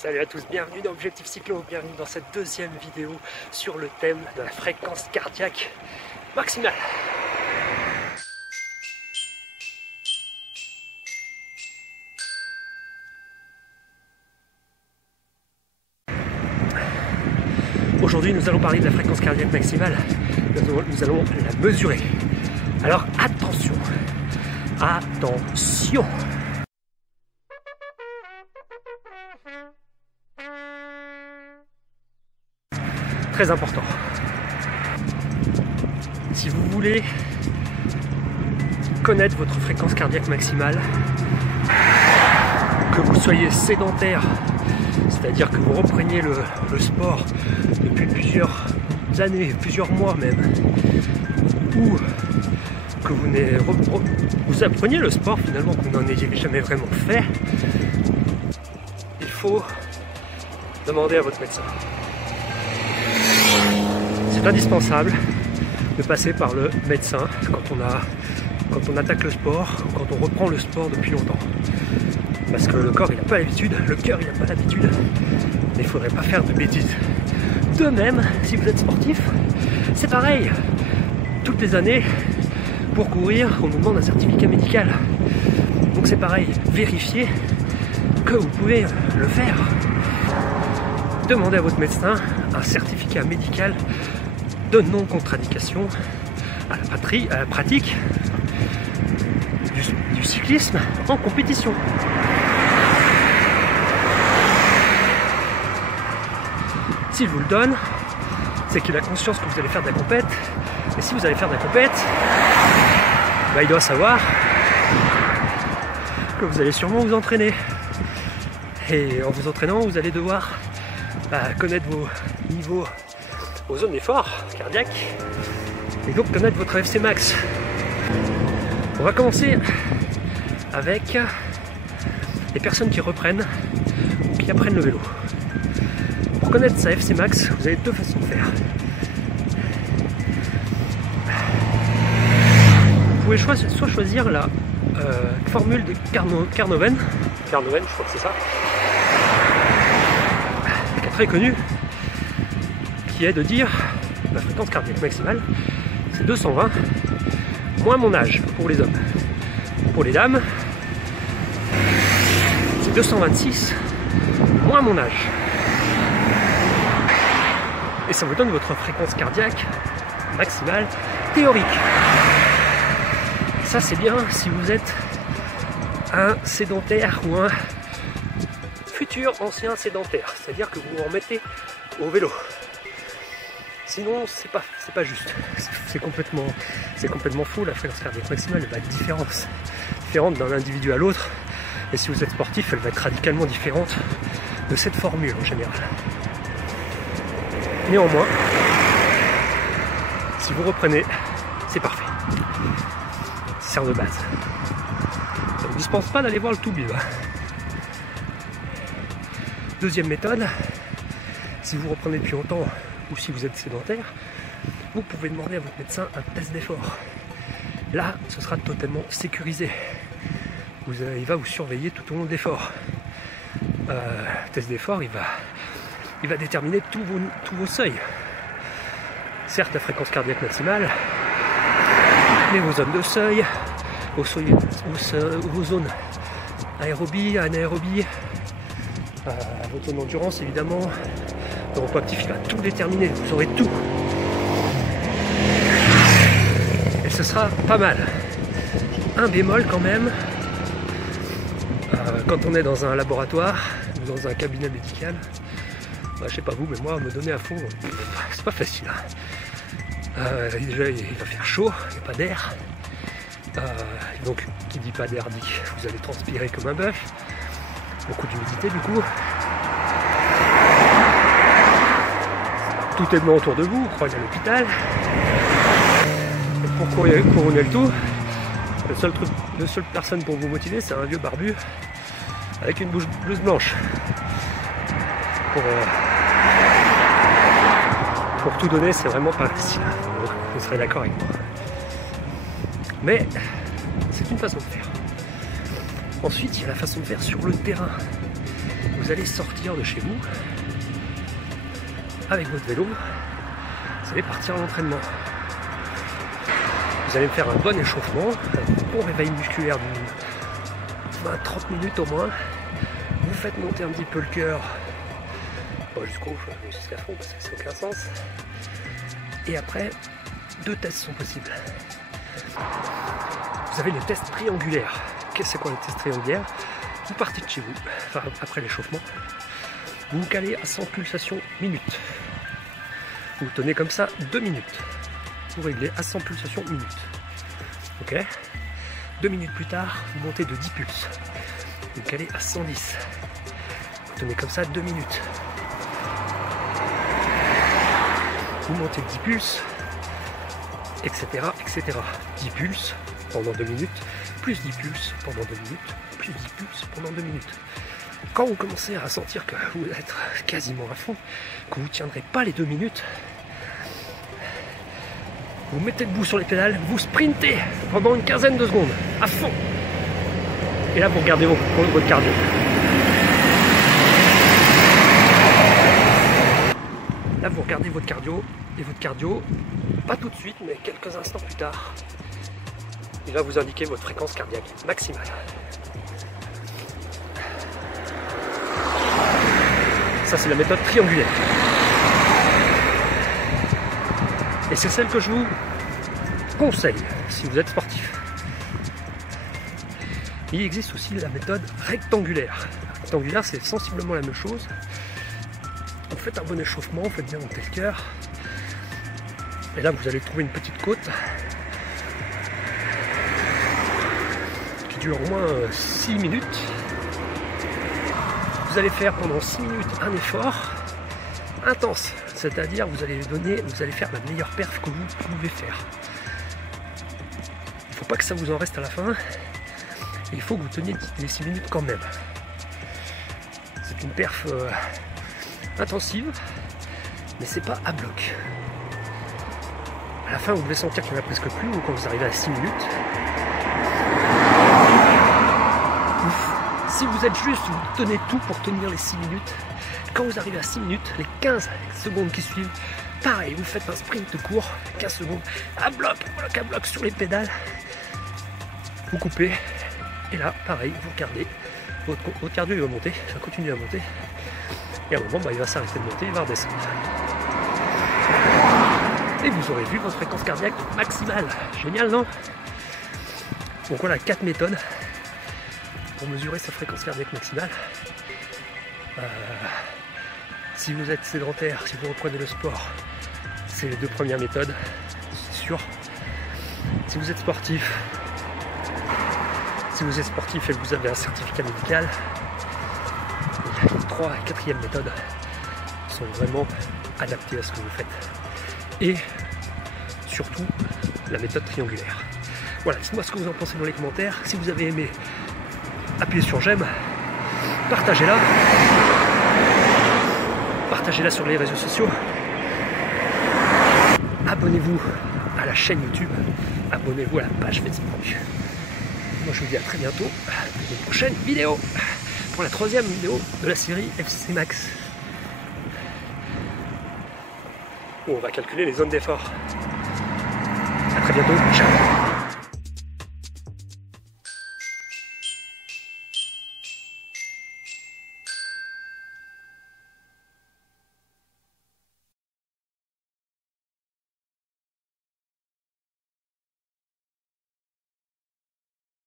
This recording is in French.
Salut à tous, bienvenue dans Objectif Cyclo, bienvenue dans cette deuxième vidéo sur le thème de la fréquence cardiaque maximale. Aujourd'hui nous allons parler de la fréquence cardiaque maximale, nous allons la mesurer. Alors attention, attention! Très important. Si vous voulez connaître votre fréquence cardiaque maximale, que vous soyez sédentaire, c'est-à-dire que vous repreniez le sport depuis plusieurs années, plusieurs mois même, ou que vous appreniez le sport finalement, que vous n'en ayez jamais vraiment fait, il faut demander à votre médecin. C'est indispensable de passer par le médecin quand on attaque le sport ou quand on reprend le sport depuis longtemps. Parce que le corps il n'a pas l'habitude, le cœur il n'a pas l'habitude, il ne faudrait pas faire de bêtises. De même, si vous êtes sportif, c'est pareil. Toutes les années, pour courir, on nous demande un certificat médical. Donc c'est pareil, vérifiez que vous pouvez le faire. Demandez à votre médecin un certificat médical de non-contradiction à la pratique du cyclisme en compétition. S'il vous le donne, c'est qu'il a conscience que vous allez faire de la compète. Et si vous allez faire de la compète, il doit savoir que vous allez sûrement vous entraîner. Et en vous entraînant, vous allez devoir connaître vos niveaux, vos zones d'effort cardiaque, et donc connaître votre AFC max. On va commencer avec les personnes qui reprennent ou qui apprennent le vélo. Pour connaître sa AFC max, vous avez deux façons de faire. Vous pouvez soit choisir la formule de Carnoven, je crois que c'est ça, qui est très connue, qui est de dire la fréquence cardiaque maximale, c'est 220 moins mon âge pour les hommes. Pour les dames, c'est 226 moins mon âge. Et ça vous donne votre fréquence cardiaque maximale théorique. Ça c'est bien si vous êtes un sédentaire ou un futur ancien sédentaire, c'est-à-dire que vous vous remettez au vélo. Sinon, c'est pas juste. C'est complètement faux. La fréquence cardiaque maximale elle va être différente d'un individu à l'autre. Et si vous êtes sportif, elle va être radicalement différente de cette formule en général. Néanmoins, si vous reprenez, c'est parfait. Ça sert de base. Ça ne vous dispense pas d'aller voir le Toubib. Deuxième méthode, si vous reprenez depuis longtemps ou si vous êtes sédentaire, vous pouvez demander à votre médecin un test d'effort. Là, ce sera totalement sécurisé. Il va vous surveiller tout au long de l'effort. Le test d'effort, il va déterminer tous vos seuils. Certes, la fréquence cardiaque maximale, mais vos zones de seuil, vos zones aérobie, anaérobie, votre zone d'endurance évidemment, le repos actif, il va tout déterminer, vous aurez tout. Et ce sera pas mal. Un bémol quand même, quand on est dans un laboratoire ou dans un cabinet médical, je sais pas vous, mais moi, me donner à fond, c'est pas facile. Déjà, il va faire chaud, il n'y a pas d'air. Donc, qui dit pas d'air dit vous allez transpirer comme un bœuf. Beaucoup d'humidité du coup. Tout est blanc autour de vous, croyez à l'hôpital. Et pour couronner le tout, la seule personne pour vous motiver, c'est un vieux barbu avec une blouse blanche. Pour tout donner, c'est vraiment pas facile. Vous serez d'accord avec moi. Mais c'est une façon de faire. Ensuite, il y a la façon de faire sur le terrain. vous allez sortir de chez vous avec votre vélo, vous allez partir à l'entraînement. Vous allez me faire un bon échauffement, un bon réveil musculaire de 20-30 minutes au moins. Vous faites monter un petit peu le cœur, pas jusqu'à fond parce que c'est aucun sens. Et après, 2 tests sont possibles. Vous avez le test triangulaire. Qu'est-ce que c'est quoi le test triangulaire? Vous partez de chez vous, enfin après l'échauffement, vous vous calez à 100 pulsations minutes. Vous tenez comme ça 2 minutes. Vous réglez à 100 pulsations minutes. Ok? 2 minutes plus tard, vous montez de 10 pulses. Vous calez à 110. Vous tenez comme ça 2 minutes. Vous montez de 10 pulses, etc., etc. 10 pulses pendant 2 minutes, plus 10 pulses pendant 2 minutes, plus 10 pulses pendant 2 minutes. Quand vous commencez à sentir que vous êtes quasiment à fond, que vous ne tiendrez pas les 2 minutes, vous mettez debout sur les pédales, vous sprintez pendant une quinzaine de secondes, à fond. Et là, vous regardez votre cardio. Là, vous regardez votre cardio, et votre cardio, pas tout de suite, mais quelques instants plus tard, il va vous indiquer votre fréquence cardiaque maximale. Ça, c'est la méthode triangulaire. Et c'est celle que je vous conseille si vous êtes sportif. Il existe aussi la méthode rectangulaire. Rectangulaire, c'est sensiblement la même chose. Vous faites un bon échauffement, vous faites bien monter le cœur. Et là, vous allez trouver une petite côte qui dure au moins 6 minutes. Vous allez faire pendant 6 minutes un effort intense, c'est-à-dire vous allez faire la meilleure perf que vous pouvez faire. Il ne faut pas que ça vous en reste à la fin, il faut que vous teniez les 6 minutes quand même. C'est une perf intensive, mais c'est pas à bloc. À la fin, vous devez sentir qu'il n'y en a presque plus, ou quand vous arrivez à 6 minutes. Si vous êtes juste, vous tenez tout pour tenir les 6 minutes. Quand vous arrivez à 6 minutes, les 15 secondes qui suivent, pareil, vous faites un sprint court, 15 secondes, à bloc sur les pédales. Vous coupez, et là, pareil, vous regardez, votre cardio il va monter, ça continue à monter. Et à un moment, il va s'arrêter de monter, il va redescendre. Et vous aurez vu votre fréquence cardiaque maximale. Génial, non? Donc voilà, 4 méthodes pour mesurer sa fréquence cardiaque maximale. Si vous êtes sédentaire, si vous reprenez le sport, c'est les 2 premières méthodes, c'est sûr. Si vous êtes sportif, et que vous avez un certificat médical, les 3 et 4e méthodes sont vraiment adaptées à ce que vous faites. Et surtout, la méthode triangulaire. Voilà, dites-moi ce que vous en pensez dans les commentaires. Si vous avez aimé, appuyez sur j'aime, partagez-la. Partagez-la sur les réseaux sociaux. Abonnez-vous à la chaîne YouTube. Abonnez-vous à la page Facebook. Moi je vous dis à très bientôt pour une prochaine vidéo. Pour la 3e vidéo de la série FCC Max. Où on va calculer les zones d'effort. A très bientôt. Ciao.